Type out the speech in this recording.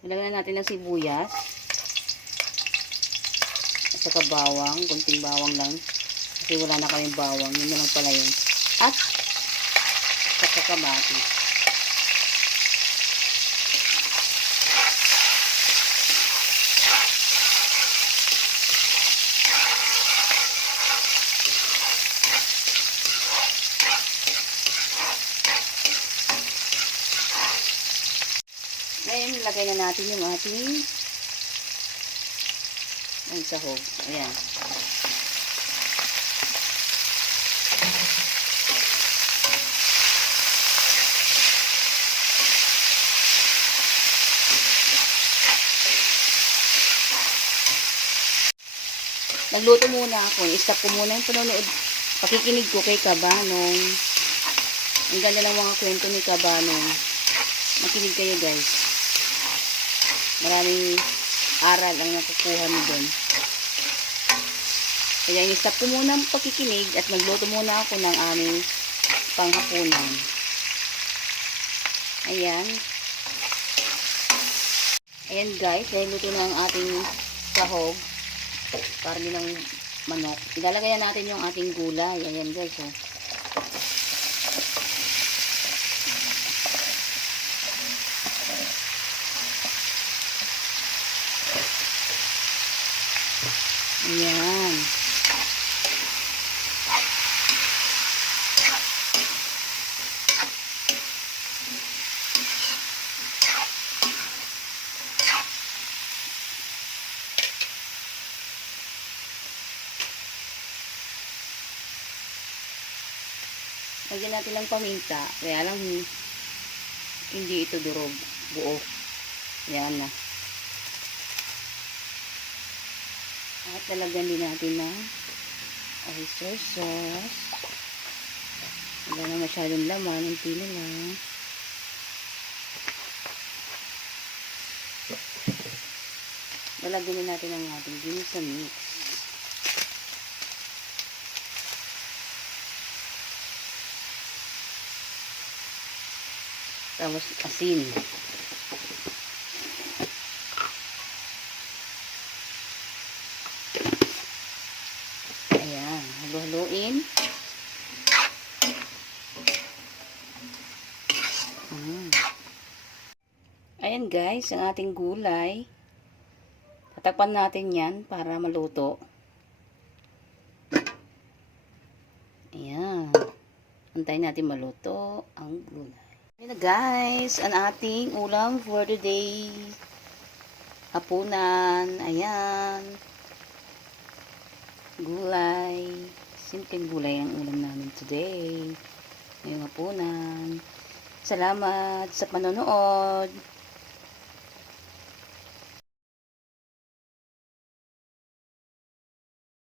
Ilagyan natin ng sibuyas. At saka bawang. Kunting bawang lang. Kasi wala na kaming bawang. Yun na lang pala yun. At saka kamatis. Ngayon, lagay na natin yung ating sahog. Ayan. Nagluto muna ako. I-stop ko muna yung panonood. Pakikinig ko kay Kabanong. Ang ganda ng mga kwento ni Kabanong. Makinig kayo, guys. Maraming aral ang nakukuha mo doon. Kaya in-stop ko muna ang pakikinig at nagluto muna ako ng aming panghapunan. Ayan. Ayan, guys. Dahil luto na ang ating sahog. Karne ng manok. Ilalagay natin yung ating gulay. Ayan, guys. Oh. Ayan. Lagyan natin ng paminta. Kaya lang hindi ito durog. Buo. Ayan na. At lalagyan din natin ng oyster sauce. Wala na masyadong laman. Unti na lang. Lalagyan din natin ang ating ginisa mix. Tapos asin. Ayan. Halu-haluin. Ayan, guys. Ang ating gulay. Tatakpan natin yan para maluto. Ayan. Antayin natin maluto ang gulay. Ayan na, guys, ang ating ulam for today. Hapunan. Ayan. Gulay. Simpleng gulay ang ulam namin today. Ngayong hapunan. Salamat sa panonood.